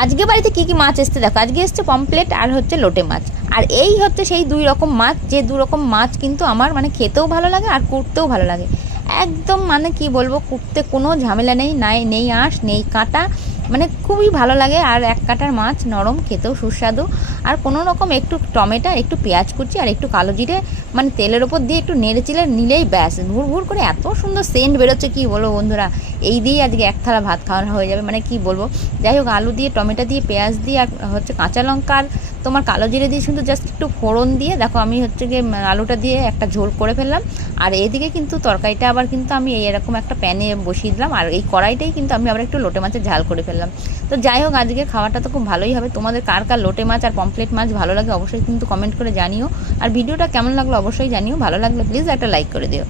আজকে বাড়িতে কী কী মাছ এসছে দেখো, আজকে এসছে পমফ্লেট আর হচ্ছে লোটে মাছ। আর এই হচ্ছে সেই 2 রকম মাছ, যে 2 রকম মাছ কিন্তু আমার মানে খেতেও ভালো লাগে আর কুটতেও ভালো লাগে। একদম মানে কি বলবো, কুটতে কোনো ঝামেলা নেই, নেই আঁশ নেই কাঁটা, মানে খুবই ভালো লাগে। আর 1 কাটার মাছ, নরম, খেতেও সুস্বাদু। আর কোনো রকম একটু টমেটো, একটু পেঁয়াজ কুচি আর একটু কালো জিরে মানে তেলের ওপর দিয়ে একটু নেড়ে চেড়ে নিলেই ব্যাস, ভুর ভুর করে এত সুন্দর সেন্ট বেরোচ্ছে কি বলবো বন্ধুরা। এই দিয়েই আজকে 1 থালা ভাত খাওয়ানো হয়ে যাবে, মানে কি বলবো। যাই হোক, আলু দিয়ে, টমেটো দিয়ে, পেঁয়াজ দিয়ে আর হচ্ছে কাঁচা লঙ্কা আর তোমার কালো জিরে দিয়ে শুধু জাস্ট একটু ফোড়ন দিয়ে দেখো আমি হচ্ছে গিয়ে আলুটা দিয়ে একটা ঝোল করে ফেললাম। আর এদিকে কিন্তু তরকারিটা আবার কিন্তু আমি এরকম একটা প্যানে বসিয়ে দিলাম, আর এই কড়াইটাই কিন্তু আমি আবার একটু লোটে মাছের ঝাল করে ফেললাম। তো যাই হোক, আজকে খাওয়াটা তো খুব ভালোই হবে। তোমাদের কার কার লোটে মাছ আর পমফ্লেট মাছ ভালো লাগে অবশ্যই কিন্তু কমেন্ট করে জানিও। আর ভিডিওটা কেমন লাগলো অবশ্যই জানিও, ভালো লাগলে প্লিজ একটা লাইক করে দিও।